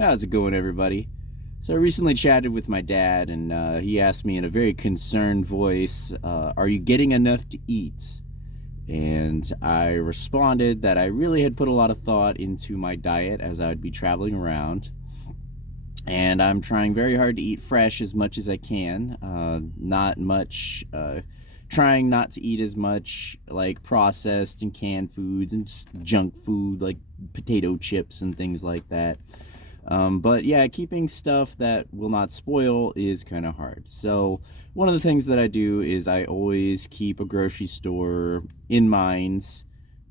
How's it going, everybody? So I recently chatted with my dad, and he asked me in a very concerned voice, are you getting enough to eat? And I responded that I really had put a lot of thought into my diet as I would be traveling around. And I'm trying very hard to eat fresh as much as I can. Not much, trying not to eat as much like processed and canned foods and just junk food like potato chips and things like that. But yeah, keeping stuff that will not spoil is kind of hard. So one of the things that I do is I always keep a grocery store in mind.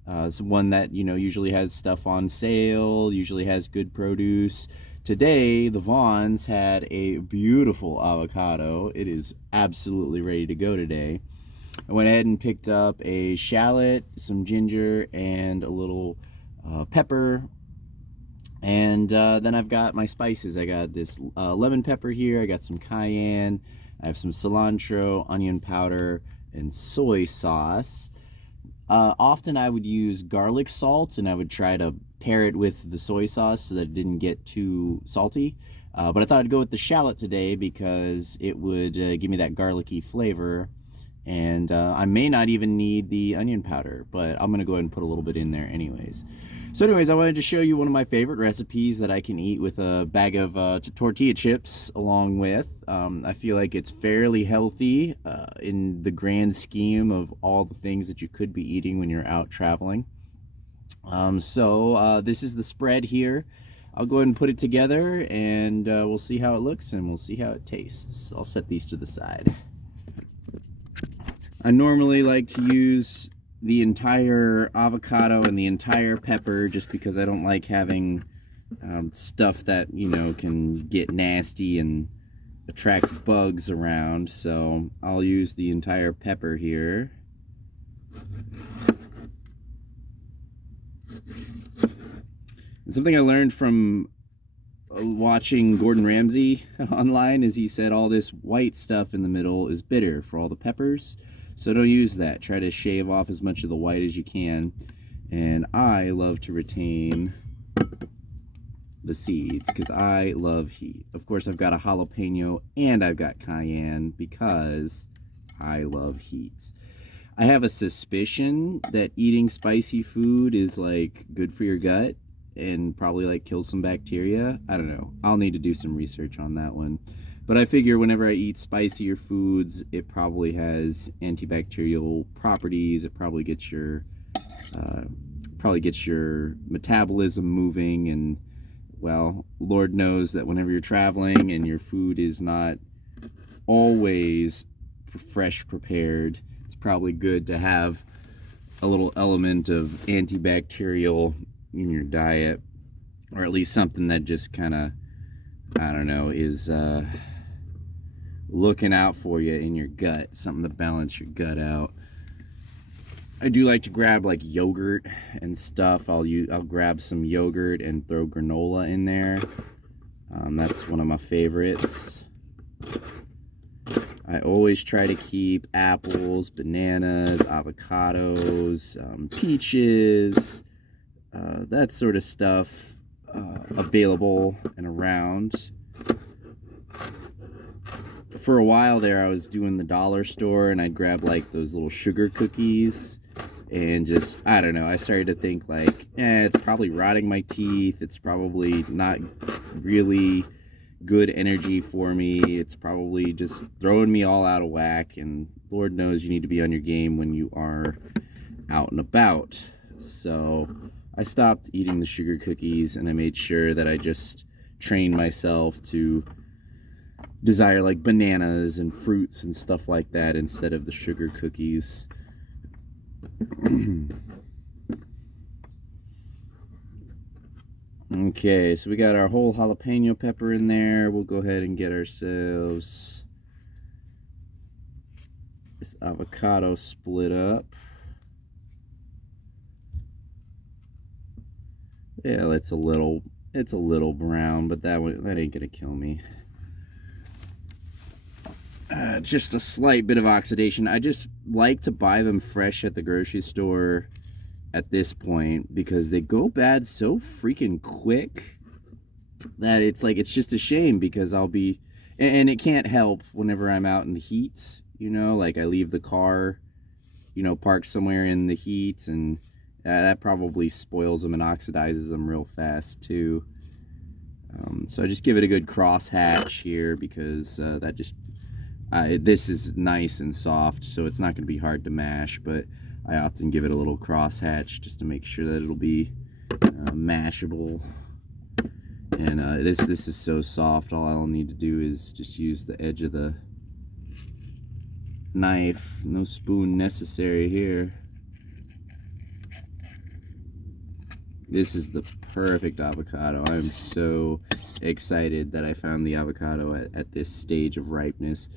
It's one that, usually has stuff on sale, usually has good produce. Today, the Vons had a beautiful avocado. It is absolutely ready to go today. I went ahead and picked up a shallot, some ginger, and a little pepper. And then I've got my spices. I got this lemon pepper here. I got some cayenne. I have some cilantro, onion powder, and soy sauce. Often I would use garlic salt, and I would try to pair it with the soy sauce so that it didn't get too salty. But I thought I'd go with the shallot today because it would give me that garlicky flavor. And I may not even need the onion powder, but I'm going to go ahead and put a little bit in there anyways. So anyways, I wanted to show you one of my favorite recipes that I can eat with a bag of tortilla chips along with. I feel like it's fairly healthy in the grand scheme of all the things that you could be eating when you're out traveling. So this is the spread here. I'll go ahead and put it together, and we'll see how it looks, and we'll see how it tastes. I'll set these to the side. I normally like to use the entire avocado and the entire pepper just because I don't like having stuff that, can get nasty and attract bugs around. So I'll use the entire pepper here. And something I learned from watching Gordon Ramsay online is he said all this white stuff in the middle is bitter for all the peppers. So don't use that. Try to shave off as much of the white as you can. And I love to retain the seeds because I love heat. Of course, I've got a jalapeno and I've got cayenne because I love heat. I have a suspicion that eating spicy food is like good for your gut and probably like kills some bacteria. I don't know. I'll need to do some research on that one. But I figure whenever I eat spicier foods, it probably has antibacterial properties. It probably gets your metabolism moving, and well, Lord knows that whenever you're traveling and your food is not always fresh prepared, it's probably good to have a little element of antibacterial in your diet, or at least something that just kind of, I don't know, is looking out for you in your gut, something to balance your gut out. I do like to grab like yogurt and stuff. I'll grab some yogurt and throw granola in there. That's one of my favorites. I always try to keep apples, bananas, avocados, peaches, that sort of stuff available and around. For a while there, I was doing the dollar store, and I'd grab like those little sugar cookies, and just, I don't know, I started to think like, it's probably rotting my teeth, it's probably not really good energy for me, it's probably just throwing me all out of whack, and Lord knows you need to be on your game when you are out and about. So I stopped eating the sugar cookies, and I made sure that I just trained myself to desire like bananas and fruits and stuff like that instead of the sugar cookies. Okay, so we got our whole jalapeno pepper in there. We'll go ahead and get ourselves this avocado split up. Yeah, it's a little brown, but that ain't gonna kill me. Just a slight bit of oxidation. I just like to buy them fresh at the grocery store at this point because they go bad so freaking quick. that it's like, it's just a shame because I'll be, and it can't help whenever I'm out in the heat, you know, like I leave the car, you know, parked somewhere in the heat, and that probably spoils them and oxidizes them real fast too. So I just give it a good cross hatch here because that just, this is nice and soft, so it's not going to be hard to mash, but I often give it a little cross hatch just to make sure that it'll be mashable. And this is so soft, all I'll need to do is just use the edge of the knife. No spoon necessary here. This is the perfect avocado. I'm so excited that I found the avocado at this stage of ripeness.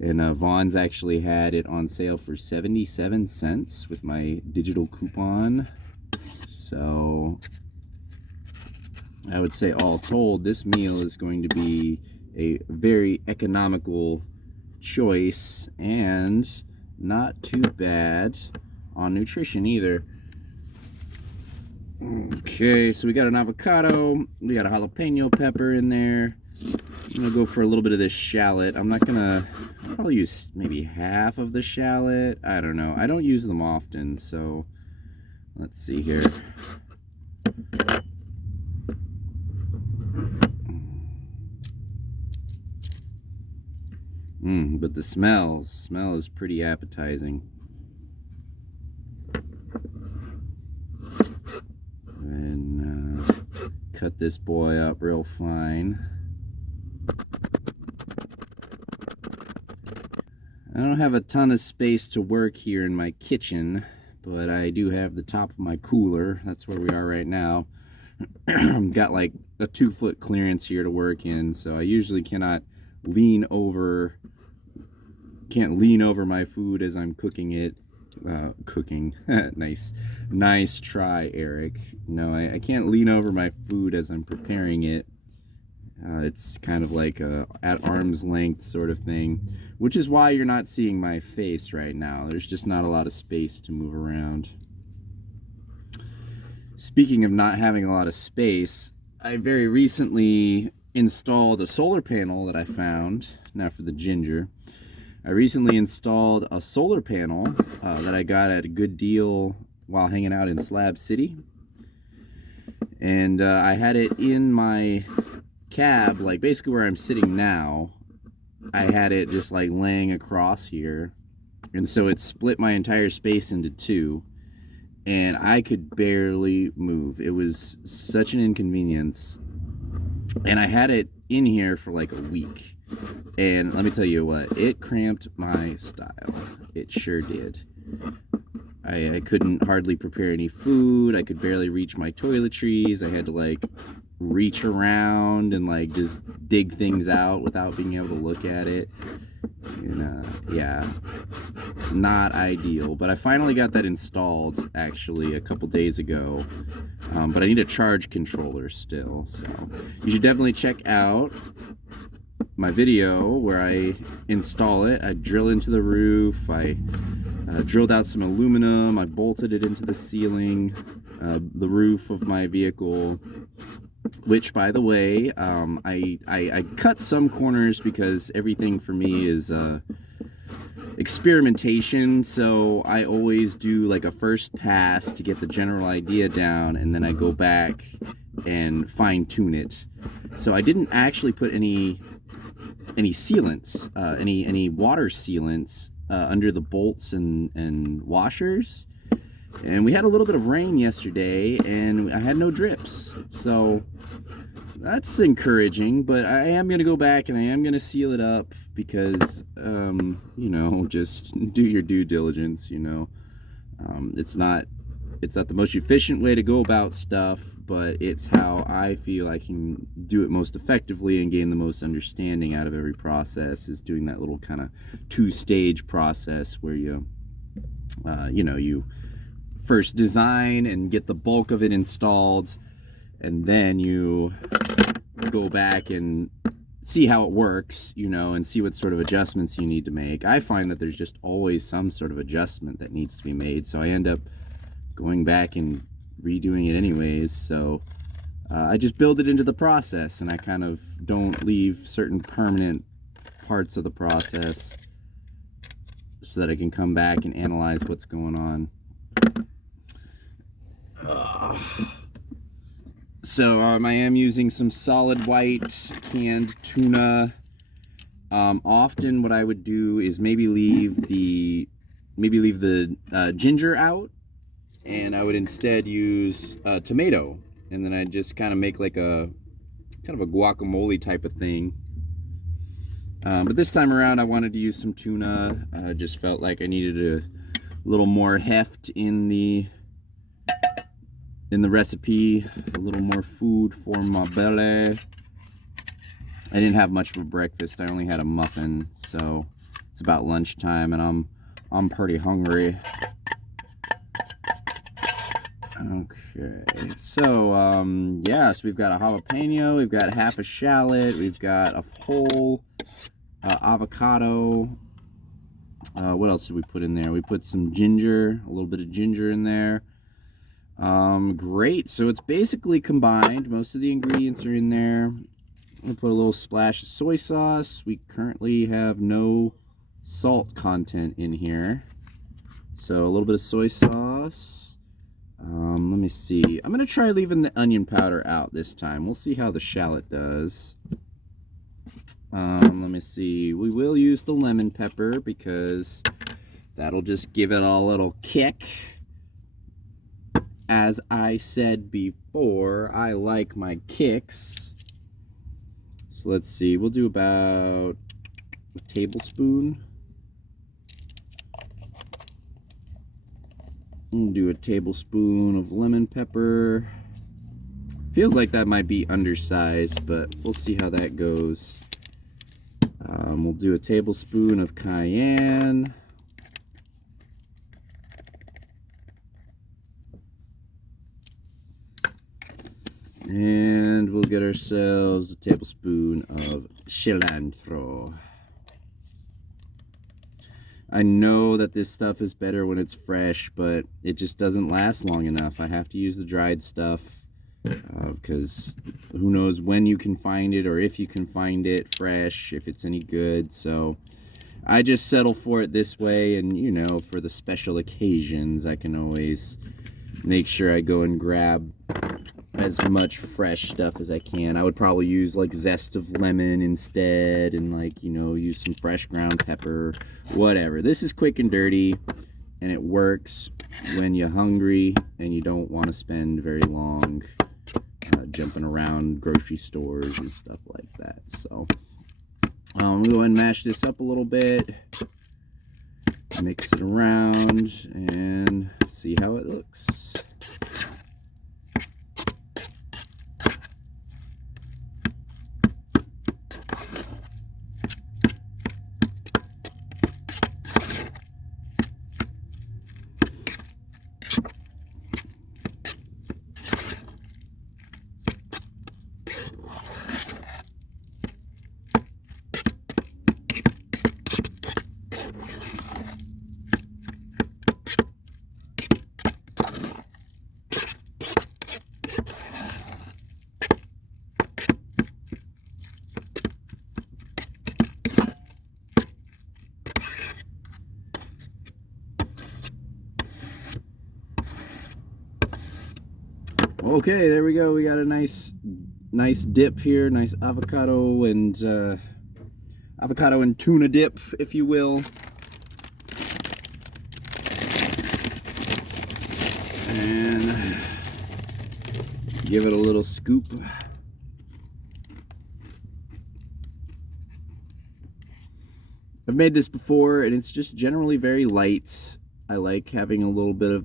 And Vaughn's actually had it on sale for 77 cents with my digital coupon. So I would say, all told, this meal is going to be a very economical choice and not too bad on nutrition either. Okay, so we got an avocado, we got a jalapeno pepper in there. I'm gonna go for a little bit of this shallot. I'll probably use maybe half of the shallot. I don't know. I don't use them often, so let's see here. But the smell is pretty appetizing. And cut this boy up real fine. I don't have a ton of space to work here in my kitchen, but I do have the top of my cooler. That's where we are right now. Got like a 2-foot clearance here to work in, so I usually can't lean over my food as I'm cooking it. Nice try, Eric. No, I can't lean over my food as I'm preparing it. It's kind of like a at arm's length sort of thing, which is why you're not seeing my face right now. There's just not a lot of space to move around. Speaking of not having a lot of space, I very recently installed a solar panel that I found. Now for the ginger. I recently installed a solar panel that I got at a good deal while hanging out in Slab City. And I had it in my cab, like basically where I'm sitting now. I had it just like laying across here. And so it split my entire space into two. And I could barely move. It was such an inconvenience. And I had it in here for like a week. And let me tell you what, it cramped my style. It sure did. I couldn't hardly prepare any food. I could barely reach my toiletries. I had to like reach around and like just dig things out without being able to look at it. And yeah, not ideal. But I finally got that installed actually a couple days ago. But I need a charge controller still. So you should definitely check out my video where I install it. I drill into the roof. I drilled out some aluminum. I bolted it into the ceiling, the roof of my vehicle. Which, by the way, I cut some corners because everything for me is experimentation. So I always do like a first pass to get the general idea down, and then I go back and fine tune it. So I didn't actually put any sealants, any water sealants under the bolts and washers. And we had a little bit of rain yesterday, and I had no drips. So that's encouraging, but I am going to go back and I am going to seal it up because, you know, just do your due diligence, you know. It's not the most efficient way to go about stuff, but it's how I feel I can do it most effectively and gain the most understanding out of every process, is doing that little kind of 2-stage process where you know, you first design and get the bulk of it installed, and then you go back and see how it works, you know, and see what sort of adjustments you need to make. I find that there's just always some sort of adjustment that needs to be made, so I end up going back and redoing it anyways. So I just build it into the process, and I kind of don't leave certain permanent parts of the process so that I can come back and analyze what's going on. So I am using some solid white canned tuna. Often what I would do is maybe leave the ginger out, and I would instead use tomato, and then I'd just kind of make like a kind of a guacamole type of thing. But this time around I wanted to use some tuna. I just felt like I needed a little more heft in the recipe, a little more food for my belly. I didn't have much of a breakfast. I only had a muffin, so it's about lunchtime and I'm pretty hungry. Okay, so yeah, so we've got a jalapeno, we've got half a shallot, we've got a whole avocado. What else did we put in there? We put some ginger, a little bit of ginger in there. Great, so it's basically combined. Most of the ingredients are in there. I'm gonna put a little splash of soy sauce. We currently have no salt content in here, so a little bit of soy sauce. Let me see. I'm gonna try leaving the onion powder out this time. We'll see how the shallot does. Let me see. We will use the lemon pepper because that'll just give it a little kick. As I said before, I like my kicks. So let's see. We'll do about a tablespoon. We'll do a tablespoon of lemon pepper. Feels like that might be undersized, but we'll see how that goes. We'll do a tablespoon of cayenne. And we'll get ourselves a tablespoon of cilantro. I know that this stuff is better when it's fresh, but it just doesn't last long enough. I have to use the dried stuff because who knows when you can find it or if you can find it fresh, if it's any good. So I just settle for it this way, and you know, for the special occasions I can always make sure I go and grab as much fresh stuff as I can. I would probably use like zest of lemon instead, and like, you know, use some fresh ground pepper, whatever. This is quick and dirty, and it works when you're hungry and you don't want to spend very long jumping around grocery stores and stuff like that. So we'll go ahead and mash this up a little bit, mix it around, and see how it looks. Okay, there we go. We got a nice dip here, nice avocado and tuna dip, if you will. And give it a little scoop. I've made this before, and it's just generally very light. I like having a little bit of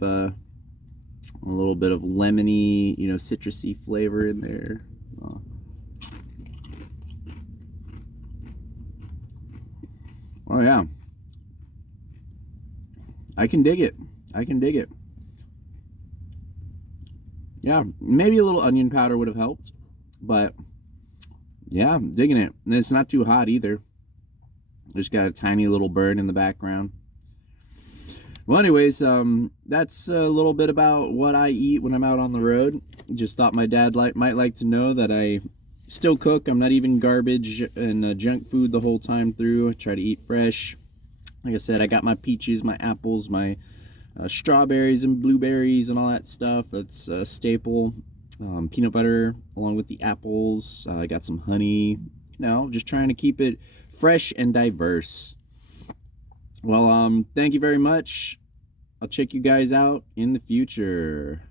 lemony, you know, citrusy flavor in there. Oh yeah, I can dig it. I can dig it. Yeah, maybe a little onion powder would have helped, but yeah, I'm digging it. And it's not too hot either. Just got a tiny little burn in the background. Well, anyways, that's a little bit about what I eat when I'm out on the road. Just thought my dad might like to know that I still cook. I'm not eating garbage and junk food the whole time through. I try to eat fresh. Like I said, I got my peaches, my apples, my strawberries and blueberries and all that stuff. That's a staple. Peanut butter along with the apples. I got some honey. Just trying to keep it fresh and diverse. Well, thank you very much. I'll check you guys out in the future.